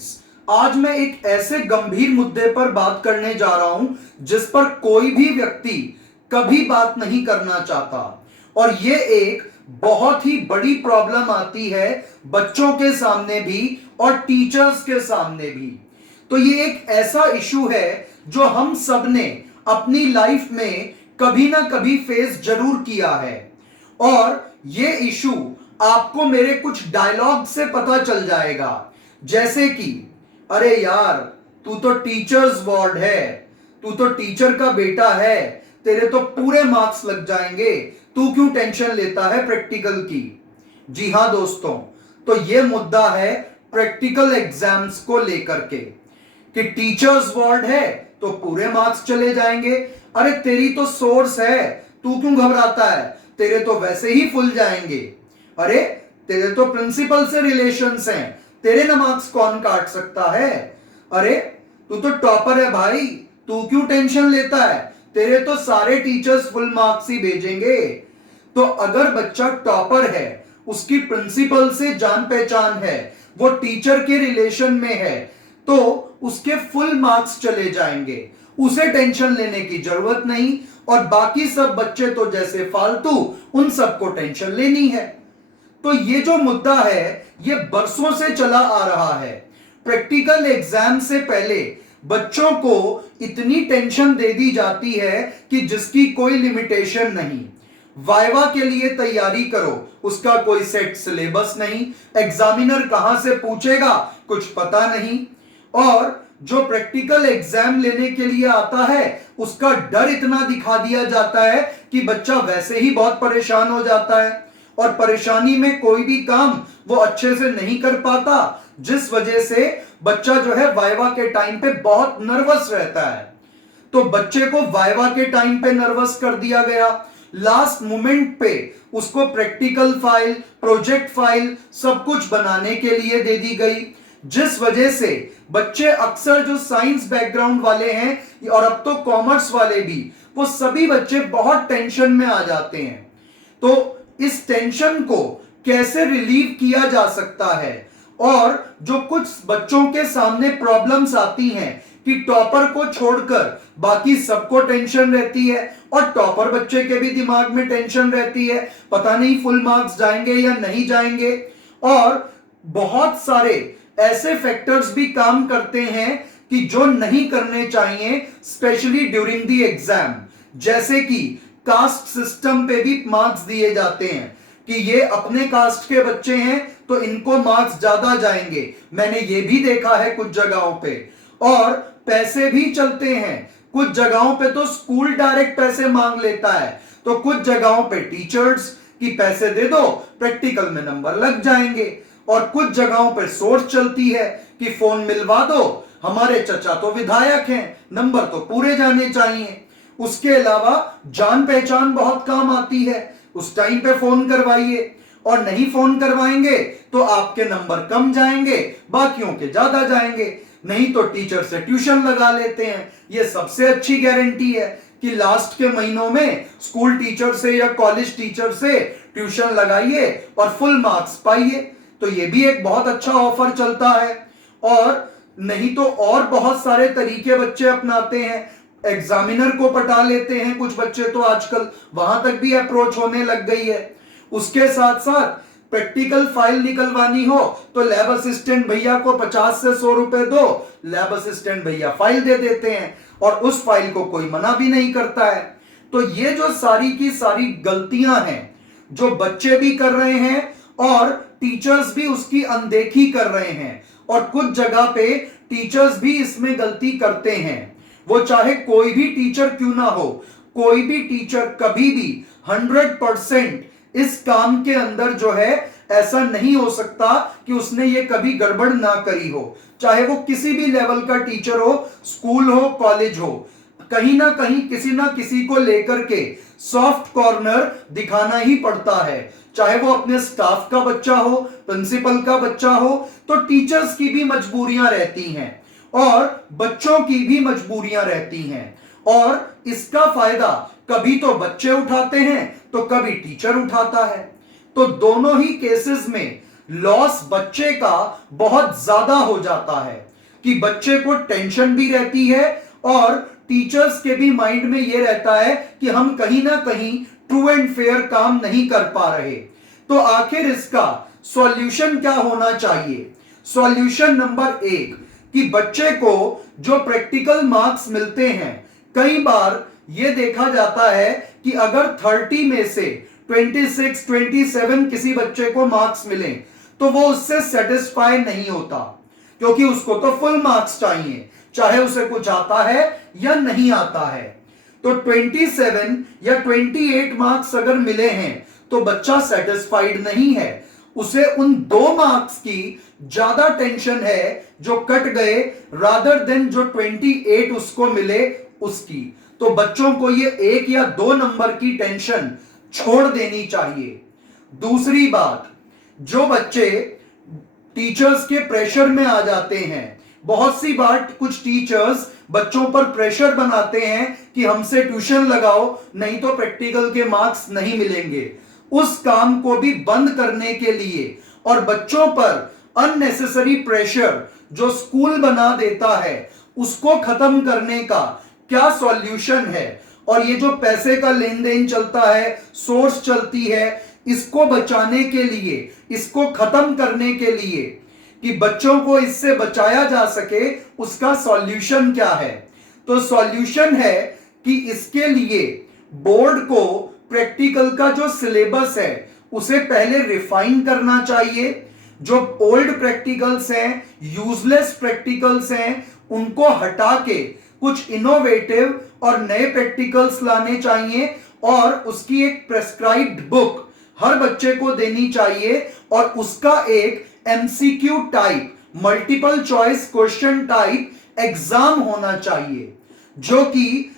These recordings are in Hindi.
स्टूडेंट्स, आज मैं एक ऐसे गंभीर मुद्दे पर बात करने जा रहा हूं जिस पर कोई भी व्यक्ति कभी बात नहीं करना चाहता। और ये एक बहुत ही बड़ी प्रॉब्लम आती है बच्चों के सामने भी और टीचर्स के सामने भी। तो ये एक ऐसा इशू है जो हम सब ने अपनी लाइफ में कभी ना कभी फेस जरूर किया है। और ये इशू आपको मेरे कुछ डायलॉग से पता चल जाएगा, जैसे कि अरे यार, तू तो टीचर्स वार्ड है, तू तो टीचर का बेटा है, तेरे तो पूरे मार्क्स लग जाएंगे, तू क्यों टेंशन लेता है प्रैक्टिकल की। जी हां दोस्तों, तो ये मुद्दा है प्रैक्टिकल एग्जाम्स को लेकर के कि टीचर्स वार्ड है तो पूरे मार्क्स चले जाएंगे। अरे तेरी तो सोर्स है, तू क्यों घबराता है, तेरे तो वैसे ही फुल जाएंगे। अरे तेरे तो प्रिंसिपल से रिलेशंस हैं, तेरे ना मार्क्स कौन काट सकता है। अरे तू तो टॉपर है भाई, तू क्यों टेंशन लेता है, तेरे तो सारे टीचर्स फुल मार्क्स ही भेजेंगे। तो अगर बच्चा टॉपर है, उसकी प्रिंसिपल से जान पहचान है, वो टीचर के रिलेशन में है, तो उसके फुल मार्क्स चले जाएंगे, उसे टेंशन लेने की जरूरत नहीं। और बाकी सब बच्चे तो जैसे फालतू, उन सबको टेंशन लेनी है। तो ये जो मुद्दा है ये बरसों से चला आ रहा है। प्रैक्टिकल एग्जाम से पहले बच्चों को इतनी टेंशन दे दी जाती है कि जिसकी कोई लिमिटेशन नहीं। वाइवा के लिए तैयारी करो, उसका कोई सेट सिलेबस नहीं, एग्जामिनर कहां से पूछेगा कुछ पता नहीं। और जो प्रैक्टिकल एग्जाम लेने के लिए आता है उसका डर इतना दिखा दिया जाता है कि बच्चा वैसे ही बहुत परेशान हो जाता है और परेशानी में कोई भी काम वो अच्छे से नहीं कर पाता, जिस वजह से बच्चा जो है वाइवा के टाइम पे बहुत नर्वस रहता है। तो बच्चे को वाइवा के टाइम पे नर्वस कर दिया गया, लास्ट मोमेंट पे उसको प्रैक्टिकल फाइल, प्रोजेक्ट फाइल सब कुछ बनाने के लिए दे दी गई, जिस वजह से बच्चे अक्सर जो साइंस बैकग्राउंड वाले हैं और अब तो कॉमर्स वाले भी, वो सभी बच्चे बहुत टेंशन में आ जाते हैं। तो इस टेंशन को कैसे रिलीव किया जा सकता है, और जो कुछ बच्चों के सामने प्रॉब्लम्स आती हैं कि टॉपर को छोड़कर बाकी सबको टेंशन रहती है और टॉपर बच्चे के भी दिमाग में टेंशन रहती है, पता नहीं फुल मार्क्स जाएंगे या नहीं जाएंगे। और बहुत सारे ऐसे फैक्टर्स भी काम करते हैं कि जो नहीं करने चाहिए, स्पेशली ड्यूरिंग द एग्जाम। जैसे कि कास्ट सिस्टम पे भी मार्क्स दिए जाते हैं कि ये अपने कास्ट के बच्चे हैं तो इनको मार्क्स ज्यादा जाएंगे, मैंने ये भी देखा है कुछ जगहों पे। और पैसे भी चलते हैं, कुछ जगहों पे तो स्कूल डायरेक्ट पैसे मांग लेता है, तो कुछ जगहों पे टीचर्स की पैसे दे दो प्रैक्टिकल में नंबर लग जाएंगे। और कुछ जगहों पर सोर्स चलती है कि फोन मिलवा दो, हमारे चचा तो विधायक हैं, नंबर तो पूरे जाने चाहिए। उसके अलावा जान पहचान बहुत काम आती है, उस टाइम पे फोन करवाइए, और नहीं फोन करवाएंगे तो आपके नंबर कम जाएंगे, बाकियों के ज्यादा जाएंगे। नहीं तो टीचर से ट्यूशन लगा लेते हैं। ये सबसे अच्छी गारंटी है कि लास्ट के महीनों में स्कूल टीचर से या कॉलेज टीचर से ट्यूशन लगाइए और फुल मार्क्स पाइए। तो ये भी एक बहुत अच्छा ऑफर चलता है। और नहीं तो और बहुत सारे तरीके बच्चे अपनाते हैं, एग्जामिनर को पटा लेते हैं कुछ बच्चे, तो आजकल वहां तक भी अप्रोच होने लग गई है। उसके साथ साथ प्रैक्टिकल फाइल निकलवानी हो तो लैब असिस्टेंट भैया को 50 से 100 रुपए दो, लैब असिस्टेंट भैया फाइल दे देते हैं और उस फाइल को कोई मना भी नहीं करता है। तो ये जो सारी की सारी गलतियां हैं जो बच्चे भी कर रहे हैं और टीचर्स भी उसकी अनदेखी कर रहे हैं, और कुछ जगह पे टीचर्स भी इसमें गलती करते हैं, वो चाहे कोई भी टीचर क्यों ना हो। कोई भी टीचर कभी भी 100% इस काम के अंदर जो है ऐसा नहीं हो सकता कि उसने ये कभी गड़बड़ ना करी हो, चाहे वो किसी भी लेवल का टीचर हो, स्कूल हो, कॉलेज हो, कहीं ना किसी को लेकर के सॉफ्ट कॉर्नर दिखाना ही पड़ता है। चाहे वो अपने स्टाफ का बच्चा हो, प्रिंसिपल का बच्चा हो, तो टीचर्स की भी मजबूरियां रहती हैं और बच्चों की भी मजबूरियां रहती हैं। और इसका फायदा कभी तो बच्चे उठाते हैं तो कभी टीचर उठाता है। तो दोनों ही केसेस में लॉस बच्चे का बहुत ज्यादा हो जाता है कि बच्चे को टेंशन भी रहती है और टीचर्स के भी माइंड में यह रहता है कि हम कहीं ना कहीं ट्रू एंड फेयर काम नहीं कर पा रहे। तो आखिर इसका सॉल्यूशन क्या होना चाहिए? सॉल्यूशन नंबर 1 कि बच्चे को जो प्रैक्टिकल मार्क्स मिलते हैं, कई बार यह देखा जाता है कि अगर 30 में से 26, 27 किसी बच्चे को मार्क्स मिले तो वो उससे सेटिस्फाई नहीं होता, क्योंकि उसको तो फुल मार्क्स चाहिए, चाहे उसे कुछ आता है या नहीं आता है। तो 27 या 28 मार्क्स अगर मिले हैं तो बच्चा सेटिस्फाइड नहीं है, उसे उन 2 मार्क्स की ज्यादा टेंशन है जो कट गए रादर देन जो 28 उसको मिले उसकी। तो बच्चों को ये 1 या 2 नंबर की टेंशन छोड़ देनी चाहिए। दूसरी बात, जो बच्चे टीचर्स के प्रेशर में आ जाते हैं, बहुत सी बार कुछ टीचर्स बच्चों पर प्रेशर बनाते हैं कि हमसे ट्यूशन लगाओ नहीं तो प्रैक्टिकल के मार्क्स नहीं मिलेंगे। उस काम को भी बंद करने के लिए और बच्चों पर अननेसेसरी प्रेशर जो स्कूल बना देता है उसको खत्म करने का क्या सॉल्यूशन है? और ये जो पैसे का लेन देन चलता है, सोर्स चलती है, इसको बचाने के लिए, इसको खत्म करने के लिए कि बच्चों को इससे बचाया जा सके, उसका सॉल्यूशन क्या है? तो सॉल्यूशन है कि इसके लिए बोर्ड को प्रैक्टिकल का जो सिलेबस है उसे पहले रिफाइन करना चाहिए। जो ओल्ड प्रैक्टिकल्स हैं, यूजलेस प्रैक्टिकल्स हैं, उनको हटा के कुछ इनोवेटिव और नए प्रैक्टिकल्स लाने चाहिए और उसकी एक प्रेस्क्राइब्ड बुक हर बच्चे को देनी चाहिए और उसका एक MCQ type, multiple choice question type exam होना चाहिए, जो कि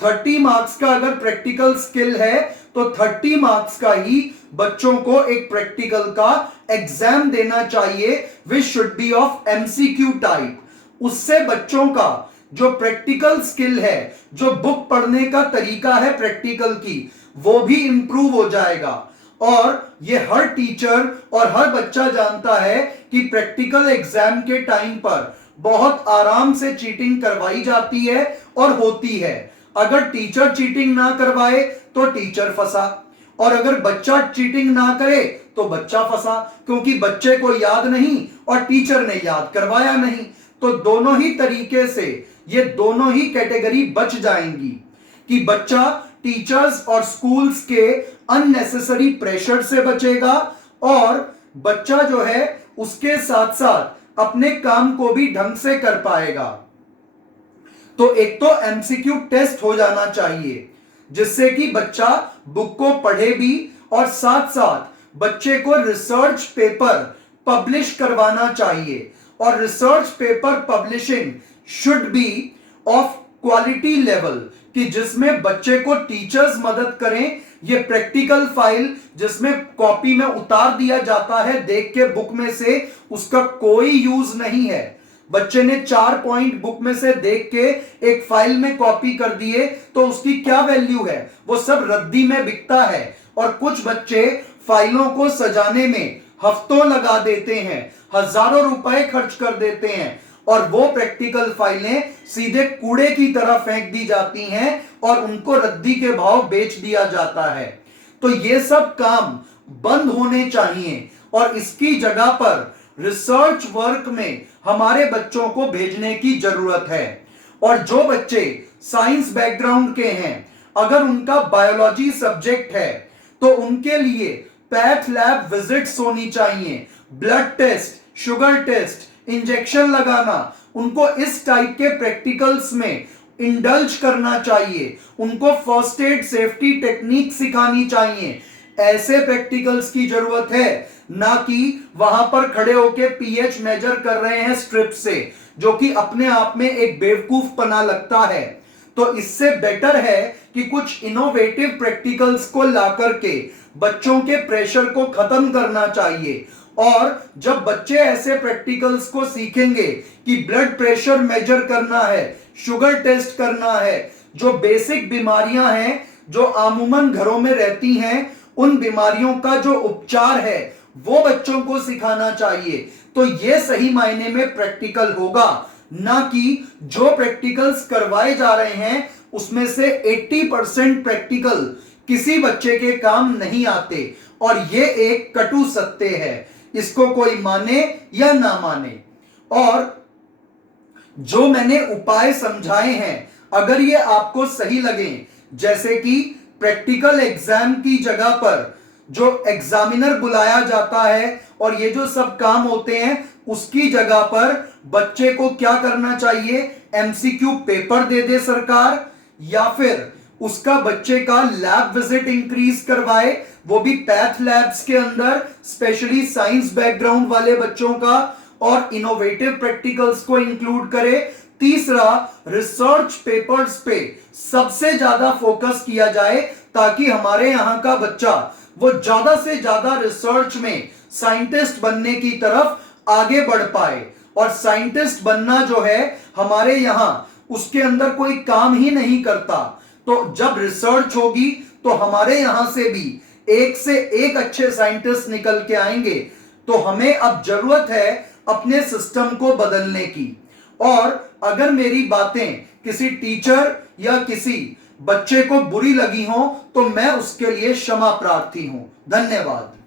30 मार्क्स का अगर प्रैक्टिकल स्किल है तो 30 मार्क्स का ही बच्चों को एक प्रैक्टिकल का एग्जाम देना चाहिए which should be of MCQ type. उससे बच्चों का जो प्रैक्टिकल स्किल है, जो बुक पढ़ने का तरीका है प्रैक्टिकल की, वो भी इंप्रूव हो जाएगा। और ये हर टीचर और हर बच्चा जानता है कि प्रैक्टिकल एग्जाम के टाइम पर बहुत आराम से चीटिंग करवाई जाती है और होती है। अगर टीचर चीटिंग ना करवाए तो टीचर फंसा, और अगर बच्चा चीटिंग ना करे तो बच्चा फंसा, क्योंकि बच्चे को याद नहीं और टीचर ने याद करवाया नहीं। तो दोनों ही तरीके से ये दोनों ही कैटेगरी बच जाएंगी कि बच्चा टीचर्स और स्कूल्स के अननेसेसरी प्रेशर से बचेगा और बच्चा जो है उसके साथ साथ अपने काम को भी ढंग से कर पाएगा। तो एक तो एमसीक्यू टेस्ट हो जाना चाहिए जिससे कि बच्चा बुक को पढ़े भी और साथ साथ बच्चे को रिसर्च पेपर पब्लिश करवाना चाहिए। और research paper publishing should be of quality level, कि जिसमें बच्चे को टीचर्स मदद करें। ये प्रैक्टिकल फाइल जिसमें कॉपी में उतार दिया जाता है देख के बुक में से, उसका कोई यूज नहीं है। बच्चे ने 4 पॉइंट बुक में से देख के एक फाइल में कॉपी कर दिए तो उसकी क्या वैल्यू है? वो सब रद्दी में बिकता है। और कुछ बच्चे फाइलों को सजाने में हफ्तों लगा देते हैं, हजारों रुपए खर्च कर देते हैं और वो प्रैक्टिकल फाइलें सीधे कूड़े की तरह फेंक दी जाती हैं और उनको रद्दी के भाव बेच दिया जाता है। तो ये सब काम बंद होने चाहिए और इसकी जगह पर रिसर्च वर्क में हमारे बच्चों को भेजने की जरूरत है। और जो बच्चे साइंस बैकग्राउंड के हैं, अगर उनका बायोलॉजी सब्जेक्ट है तो उनके लिए पैथ लैब विजिट्स होनी चाहिए, blood test, sugar test, injection लगाना, उनको इस टाइप के प्रैक्टिकल्स में इंडल्ज करना चाहिए, उनको फर्स्ट एड सेफ्टी टेक्निक सिखानी चाहिए। ऐसे प्रैक्टिकल्स की जरूरत है, ना कि वहां पर खड़े होकर पीएच मेजर कर रहे हैं स्ट्रिप से, जो कि अपने आप में एक बेवकूफ पना लगता है। तो इससे बेटर है कि कुछ इनोवेटिव प्रैक्टिकल्स को ला करके बच्चों के प्रेशर को खत्म करना चाहिए। और जब बच्चे ऐसे प्रैक्टिकल्स को सीखेंगे कि ब्लड प्रेशर मेजर करना है, शुगर टेस्ट करना है, जो बेसिक बीमारियां हैं जो आमूमन घरों में रहती हैं, उन बीमारियों का जो उपचार है वो बच्चों को सिखाना चाहिए। तो ये सही मायने में प्रैक्टिकल होगा, ना कि जो प्रैक्टिकल्स करवाए जा रहे हैं उसमें से 80% प्रैक्टिकल किसी बच्चे के काम नहीं आते। और ये एक कटु सत्य है, इसको कोई माने या ना माने। और जो मैंने उपाय समझाए हैं, अगर ये आपको सही लगे, जैसे कि प्रैक्टिकल एग्जाम की जगह पर जो एग्जामिनर बुलाया जाता है और ये जो सब काम होते हैं, उसकी जगह पर बच्चे को क्या करना चाहिए, एमसीक्यू पेपर दे दे सरकार, या फिर उसका बच्चे का लैब विजिट इंक्रीज करवाए, वो भी पैथ लैब्स के अंदर, स्पेशली साइंस बैकग्राउंड वाले बच्चों का, और इनोवेटिव प्रैक्टिकल्स को इंक्लूड करे। तीसरा, रिसर्च पेपर्स पे सबसे ज्यादा फोकस किया जाए, ताकि हमारे यहां का बच्चा वो ज्यादा से ज्यादा रिसर्च में साइंटिस्ट बनने की तरफ आगे बढ़ पाए। और साइंटिस्ट बनना जो है हमारे यहां, उसके अंदर कोई काम ही नहीं करता। तो जब रिसर्च होगी तो हमारे यहां से भी एक से एक अच्छे साइंटिस्ट निकल के आएंगे। तो हमें अब जरूरत है अपने सिस्टम को बदलने की। और अगर मेरी बातें किसी टीचर या किसी बच्चे को बुरी लगी हो तो मैं उसके लिए क्षमा प्रार्थी हूं। धन्यवाद।